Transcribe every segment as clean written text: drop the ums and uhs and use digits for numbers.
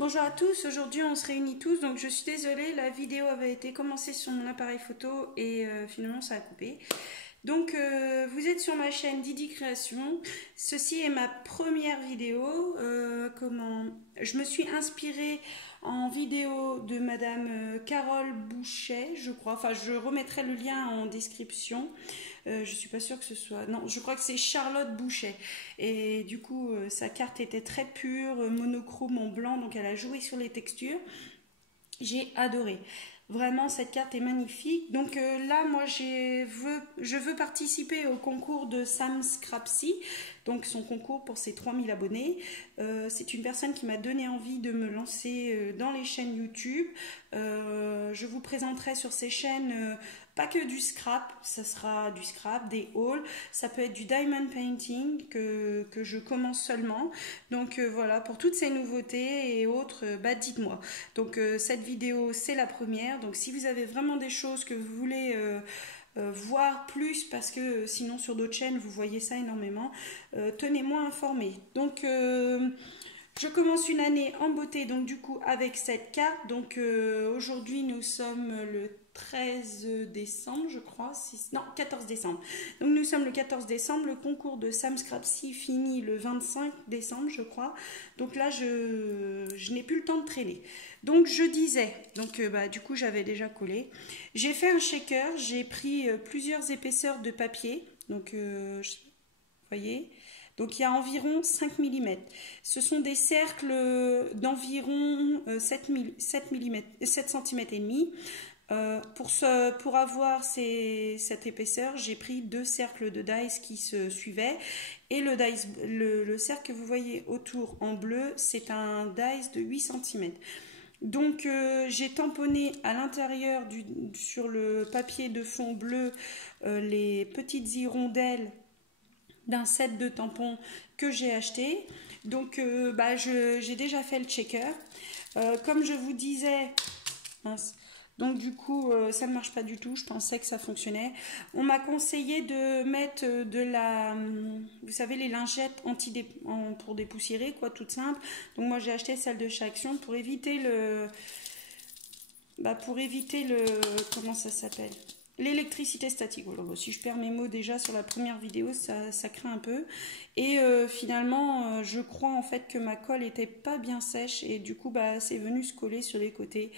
Bonjour à tous, aujourd'hui on se réunit tous, donc je suis désolée, la vidéo avait été commencée sur mon appareil photo et finalement ça a coupé. Donc vous êtes sur ma chaîne Didi Création, ceci est ma première vidéo, je me suis inspirée en vidéo de Madame Carole Bouchet, je crois, enfin je remettrai le lien en description. Je suis pas sûre que ce soit... Non, je crois que c'est Charlotte Bouchet. Et du coup, sa carte était très pure, monochrome en blanc, donc elle a joué sur les textures. J'ai adoré. Vraiment, cette carte est magnifique. Donc là, moi, je veux participer au concours de Sam Scrapsy, donc son concours pour ses 3000 abonnés. C'est une personne qui m'a donné envie de me lancer dans les chaînes YouTube. Je vous présenterai sur ces chaînes pas que du scrap, ça sera du scrap, des hauls, ça peut être du diamond painting que je commence seulement. Donc voilà, pour toutes ces nouveautés et autres, dites-moi. Donc cette vidéo, c'est la première. Donc si vous avez vraiment des choses que vous voulez voir plus, parce que sinon sur d'autres chaînes, vous voyez ça énormément, tenez-moi informé. Donc je commence une année en beauté, donc du coup avec cette carte. Donc aujourd'hui nous sommes le 13 décembre, je crois, non 14 décembre. Donc nous sommes le 14 décembre, le concours de Sam Scrapsy finit le 25 décembre, je crois. Donc là je n'ai plus le temps de traîner. Donc je disais, donc du coup j'avais déjà collé. J'ai fait un shaker, j'ai pris plusieurs épaisseurs de papier, donc vous voyez. Donc il y a environ 5 mm. Ce sont des cercles d'environ 7 cm et demi. Pour avoir cette épaisseur, j'ai pris deux cercles de dice qui se suivaient. Et le cercle que vous voyez autour en bleu, c'est un dice de 8 cm. Donc j'ai tamponné à l'intérieur sur le papier de fond bleu les petites hirondelles d'un set de tampons que j'ai acheté. Donc j'ai déjà fait le checker. Comme je vous disais, mince, donc du coup ça ne marche pas du tout, je pensais que ça fonctionnait. On m'a conseillé de mettre vous savez, les lingettes pour dépoussiérer, quoi, toutes simples. Donc moi j'ai acheté celle de chez Action pour éviter comment ça s'appelle, l'électricité statique. Voilà, si je perds mes mots déjà sur la première vidéo, ça craint un peu. Et finalement, je crois en fait que ma colle était pas bien sèche et du coup, c'est venu se coller sur les côtés.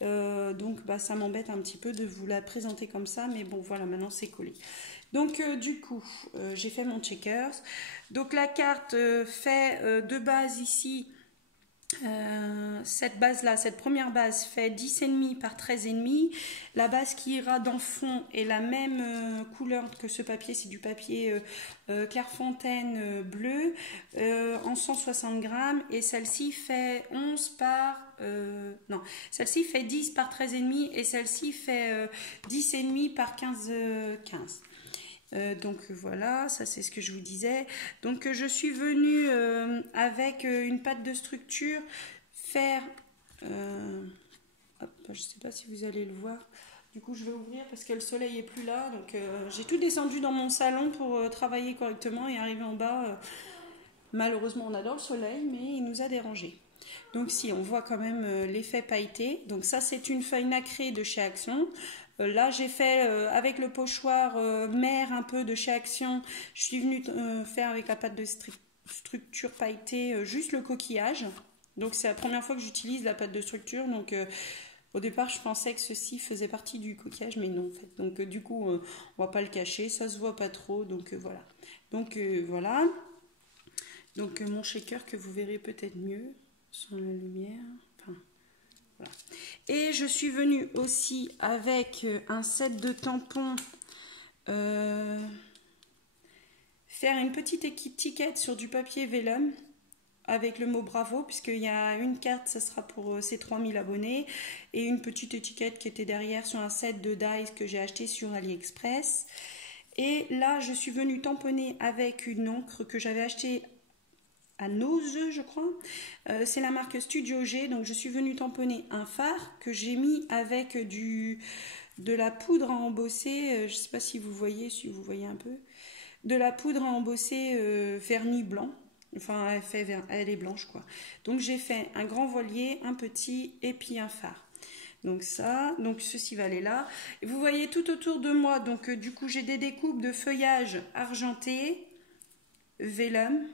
Donc, ça m'embête un petit peu de vous la présenter comme ça, mais bon, voilà, maintenant c'est collé. Donc, du coup, j'ai fait mon checkers. Donc, la carte fait de base ici. Cette base là, cette première base fait 10,5 par 13,5. La base qui ira dans le fond est la même couleur que ce papier, c'est du papier Clairefontaine bleu en 160 grammes, et celle-ci fait 11 par non, celle-ci fait 10 par 13,5 et celle-ci fait 10,5 par 15. Donc voilà, ça c'est ce que je vous disais. Donc je suis venue avec une pâte de structure faire... hop, je ne sais pas si vous allez le voir. Du coup je vais ouvrir parce que le soleil est plus là. Donc j'ai tout descendu dans mon salon pour travailler correctement, et arrivé en bas, malheureusement on adore le soleil, mais il nous a dérangés. Donc si, on voit quand même l'effet pailleté. Donc ça c'est une feuille nacrée de chez Action. Là j'ai fait avec le pochoir mer un peu de chez Action. Je suis venue faire avec la pâte de structure pailletée juste le coquillage. Donc c'est la première fois que j'utilise la pâte de structure. Donc au départ je pensais que ceci faisait partie du coquillage, mais non en fait. Donc du coup on va pas le cacher, ça se voit pas trop. Donc voilà. Donc voilà. Donc mon shaker que vous verrez peut-être mieux sans la lumière. Voilà. Et je suis venue aussi avec un set de tampons, faire une petite étiquette sur du papier vellum avec le mot bravo, puisqu'il y a une carte, ça sera pour ces 3000 abonnés, et une petite étiquette qui était derrière sur un set de dies que j'ai acheté sur AliExpress. Et là je suis venue tamponner avec une encre que j'avais achetée à Nose, je crois. C'est la marque Studio G. Donc je suis venue tamponner un phare que j'ai mis avec de la poudre à embosser. Je ne sais pas si vous voyez un peu. De la poudre à embosser vernis blanc. Enfin, elle est blanche, quoi. Donc, j'ai fait un grand voilier, un petit et puis un phare. Donc ça, donc ceci va aller là. Et vous voyez tout autour de moi, donc du coup, j'ai des découpes de feuillage argenté, vélum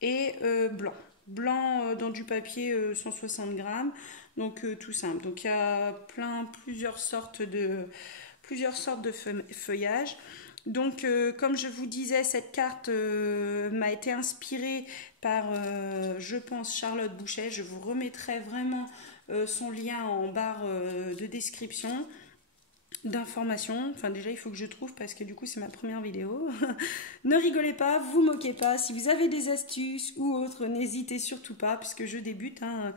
et blanc. Blanc dans du papier 160 grammes, donc tout simple. Donc il y a plusieurs sortes de feuillage. Donc comme je vous disais, cette carte m'a été inspirée par, je pense, Charlotte Bouchet. Je vous remettrai vraiment son lien en barre de description, d'informations. Enfin déjà il faut que je trouve parce que du coup c'est ma première vidéo. Ne rigolez pas, vous moquez pas. Si vous avez des astuces ou autres, n'hésitez surtout pas puisque je débute. Hein.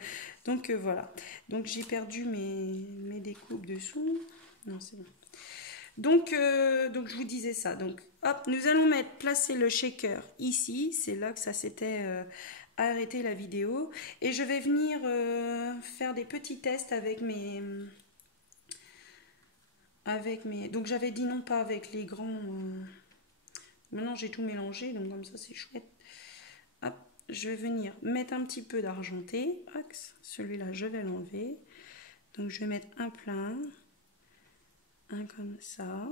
Donc voilà. Donc j'ai perdu mes découpes dessous. Non c'est bon. Donc je vous disais ça. Donc hop, nous allons placer le shaker ici. C'est là que ça s'était arrêté la vidéo. Et je vais venir faire des petits tests avec mes... Donc j'avais dit non pas avec les grands... Maintenant j'ai tout mélangé, donc comme ça c'est chouette. Hop, je vais venir mettre un petit peu d'argenté. Celui-là je vais l'enlever. Donc je vais mettre un plein. Un comme ça.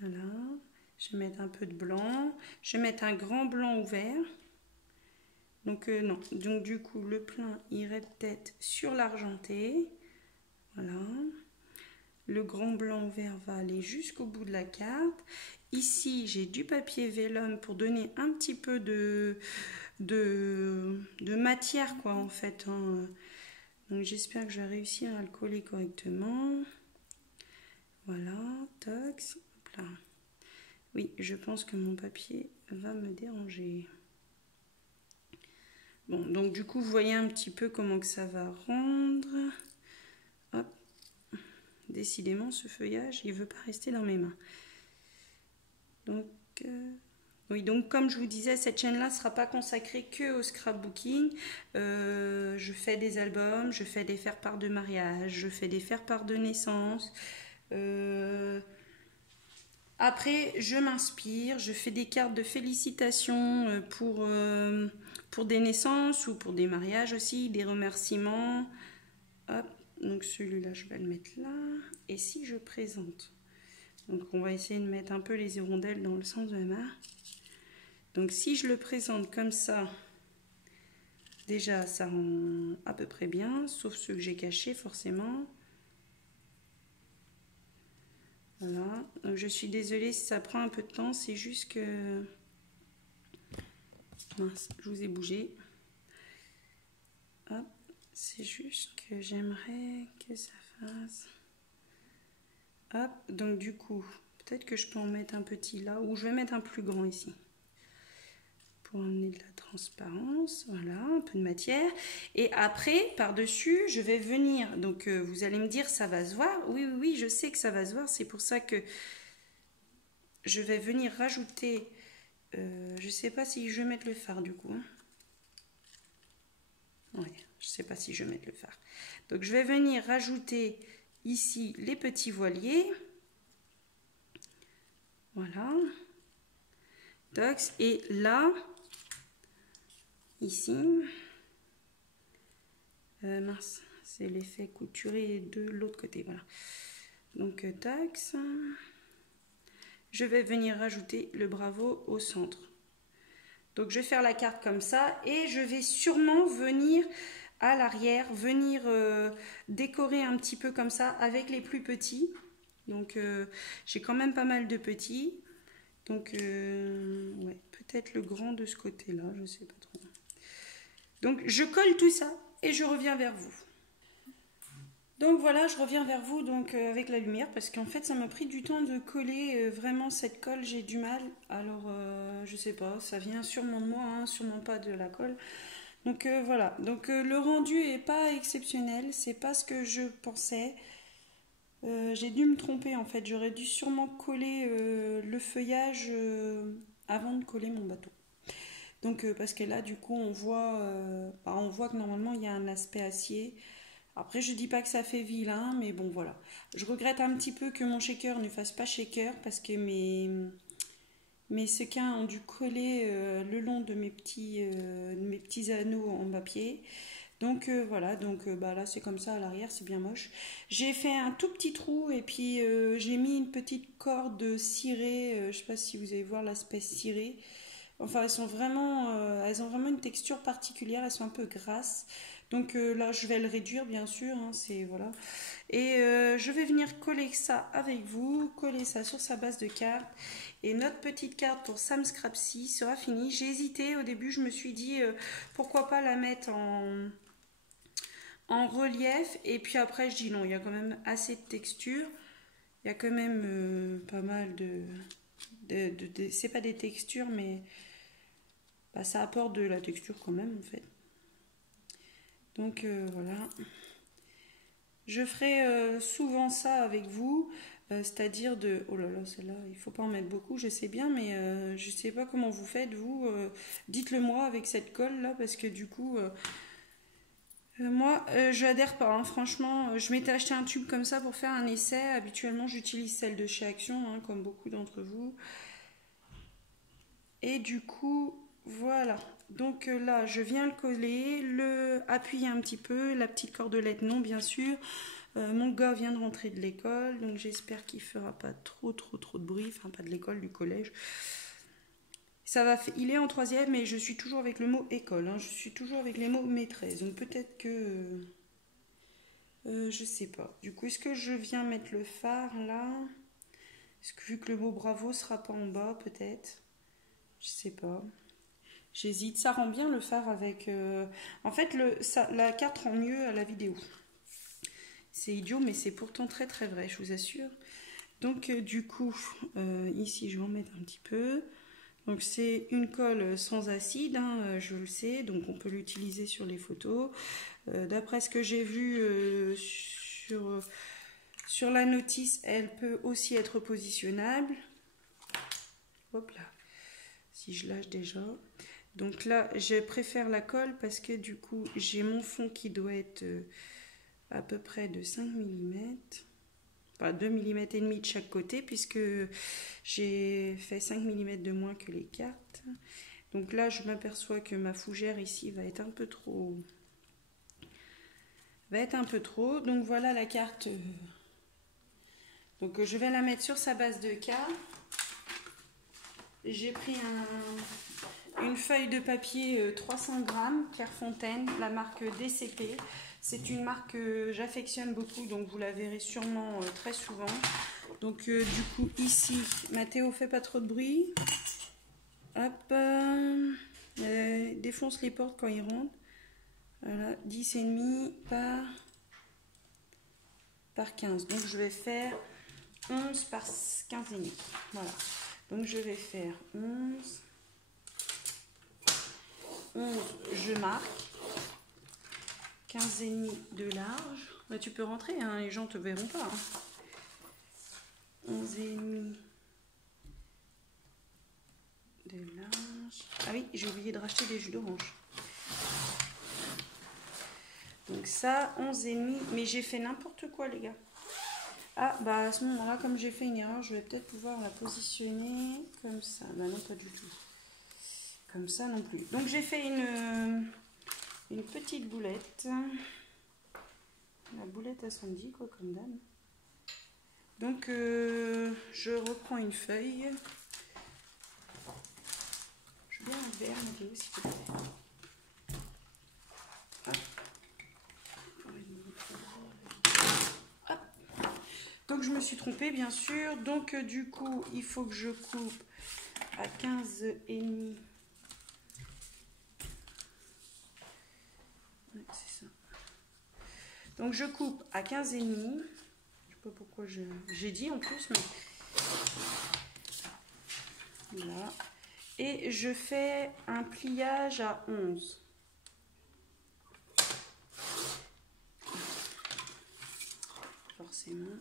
Voilà. Je vais mettre un peu de blanc. Je vais mettre un grand blanc ouvert. Donc non. Donc du coup le plein irait peut-être sur l'argenté. Voilà. Le grand blanc ouvert va aller jusqu'au bout de la carte. Ici, j'ai du papier vélum pour donner un petit peu de matière, quoi, en fait. Hein. Donc, j'espère que je vais réussir à le coller correctement. Voilà, tox. Hop là. Oui, je pense que mon papier va me déranger. Bon, donc du coup, vous voyez un petit peu comment que ça va rendre. Hop. Décidément, ce feuillage, il ne veut pas rester dans mes mains. Donc, oui, donc comme je vous disais, cette chaîne-là ne sera pas consacrée que au scrapbooking. Je fais des albums, je fais des faire-part de mariage, je fais des faire-part de naissance. Après, je m'inspire, je fais des cartes de félicitations pour des naissances ou pour des mariages aussi, des remerciements. Hop, donc celui-là, je vais le mettre là. Et si je présente, donc on va essayer de mettre un peu les hirondelles dans le sens de la main. Donc si je le présente comme ça, déjà ça rend à peu près bien, sauf ceux que j'ai cachés forcément. Voilà, donc je suis désolée si ça prend un peu de temps, c'est juste que... Mince, je vous ai bougé. Hop, c'est juste que j'aimerais que ça fasse... Hop, donc du coup, peut-être que je peux en mettre un petit là, ou je vais mettre un plus grand ici. Pour amener de la transparence, voilà, un peu de matière. Et après, par-dessus, je vais venir, donc vous allez me dire, ça va se voir. Oui, oui, oui, je sais que ça va se voir, c'est pour ça que je vais venir rajouter, je ne sais pas si je vais mettre le fard du coup. Hein. Oui, je ne sais pas si je vais mettre le fard. Donc je vais venir rajouter ici les petits voiliers. Voilà. Tox. Et là... Ici, mince, c'est l'effet couturé de l'autre côté, voilà. Donc, tax, je vais venir rajouter le bravo au centre. Donc, je vais faire la carte comme ça et je vais sûrement venir à l'arrière, venir décorer un petit peu comme ça avec les plus petits. Donc, j'ai quand même pas mal de petits. Donc, ouais, peut-être le grand de ce côté-là, je ne sais pas trop. Donc je colle tout ça et je reviens vers vous. Donc voilà, je reviens vers vous donc avec la lumière parce qu'en fait ça m'a pris du temps de coller vraiment cette colle, j'ai du mal. Alors je sais pas, ça vient sûrement de moi, hein, sûrement pas de la colle. Donc voilà, donc le rendu est pas exceptionnel, c'est pas ce que je pensais. J'ai dû me tromper en fait, j'aurais dû sûrement coller le feuillage avant de coller mon bateau. Donc parce que là du coup on voit que normalement il y a un aspect acier. Après je dis pas que ça fait vilain, mais bon voilà. Je regrette un petit peu que mon shaker ne fasse pas shaker parce que mes sequins ont dû coller le long de mes petits anneaux en papier. Donc voilà, donc bah, là c'est comme ça à l'arrière, c'est bien moche. J'ai fait un tout petit trou et puis j'ai mis une petite corde cirée, je sais pas si vous allez voir l'aspect ciré. Enfin elles ont vraiment une texture particulière, elles sont un peu grasses. Donc là je vais le réduire bien sûr, hein, c'est voilà. Et je vais venir coller ça avec vous, coller ça sur sa base de carte. Et notre petite carte pour Sam Scrapsy sera finie. J'ai hésité au début, je me suis dit pourquoi pas la mettre en relief. Et puis après, je dis non, il y a quand même assez de texture. Il y a quand même pas mal c'est pas des textures, mais bah, ça apporte de la texture quand même en fait. Donc voilà. Je ferai souvent ça avec vous. C'est-à-dire de... Oh là là, celle-là, il faut pas en mettre beaucoup, je sais bien, mais je sais pas comment vous faites, vous. Dites-le moi avec cette colle-là, parce que du coup, moi, je adhère pas, hein, franchement. Je m'étais acheté un tube comme ça pour faire un essai. Habituellement, j'utilise celle de chez Action, hein, comme beaucoup d'entre vous. Et du coup, voilà. Donc là, je viens le coller, appuyer un petit peu, la petite cordelette, non, bien sûr. Mon gars vient de rentrer de l'école, donc j'espère qu'il fera pas trop de bruit, enfin pas de l'école, du collège. Il est en 3e et je suis toujours avec le mot école, hein, je suis toujours avec les mots maîtresse, donc peut-être que... je sais pas. Du coup, est-ce que je viens mettre le phare là? Est-ce que vu que le mot bravo sera pas en bas, peut-être? Je sais pas. J'hésite, ça rend bien le phare avec... En fait, la carte rend mieux à la vidéo. C'est idiot, mais c'est pourtant très très vrai, je vous assure. Donc du coup, ici je vais en mettre un petit peu. Donc c'est une colle sans acide, hein, je le sais, donc on peut l'utiliser sur les photos. D'après ce que j'ai vu sur la notice, elle peut aussi être positionnable. Hop là, si je lâche déjà. Donc là, je préfère la colle parce que du coup, j'ai mon fond qui doit être à peu près de 5 mm. Enfin, 2 mm et demi de chaque côté puisque j'ai fait 5 mm de moins que les cartes. Donc là, je m'aperçois que ma fougère ici va être un peu trop... Donc voilà la carte. Donc je vais la mettre sur sa base de carte. J'ai pris une feuille de papier 300 grammes, Clairefontaine, la marque DCP. C'est une marque que j'affectionne beaucoup, donc vous la verrez sûrement très souvent. Donc du coup ici, Mathéo fait pas trop de bruit. Hop, défonce les portes quand il rentre. Voilà, 10,5 par 15. Donc je vais faire 11 par 15,5. Voilà. Donc je vais faire 11. 11, je marque. 15,5 de large. Bah, tu peux rentrer, hein, les gens ne te verront pas. Hein. 11,5 de large. Ah oui, j'ai oublié de racheter des jus d'orange. Donc ça, 11,5. Mais j'ai fait n'importe quoi, les gars. Ah, bah à ce moment-là, comme j'ai fait une erreur, je vais peut-être pouvoir la positionner comme ça. Bah non, pas du tout. Comme ça non plus. Donc j'ai fait une petite boulette. La boulette à Sandy, quoi, comme dame. Donc je reprends une feuille. Je veux bien un verre, Mathéo, s'il te plaît. Hop. Donc je me suis trompée, bien sûr. Donc du coup, il faut que je coupe à 15,5. Ouais, c'est ça. Donc je coupe à 15,5. Je sais pas pourquoi j'ai dit en plus, mais voilà. Et je fais un pliage à 11. Forcément.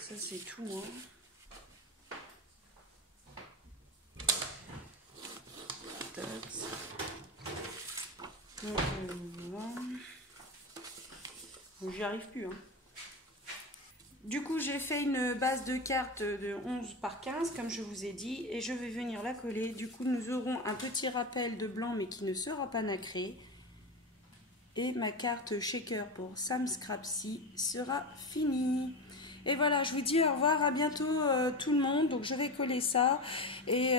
Ça c'est tout, hein. Donc voilà. J'y arrive plus, hein. Du coup, j'ai fait une base de cartes de 11 par 15, comme je vous ai dit, et je vais venir la coller. Du coup, nous aurons un petit rappel de blanc, mais qui ne sera pas nacré. Et ma carte shaker pour Sam Scrapsy sera finie. Et voilà, je vous dis au revoir, à bientôt tout le monde. Donc je vais coller ça et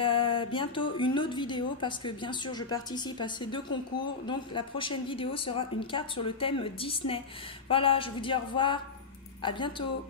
bientôt une autre vidéo parce que bien sûr je participe à ces 2 concours. Donc la prochaine vidéo sera une carte sur le thème Disney. Voilà, je vous dis au revoir, à bientôt.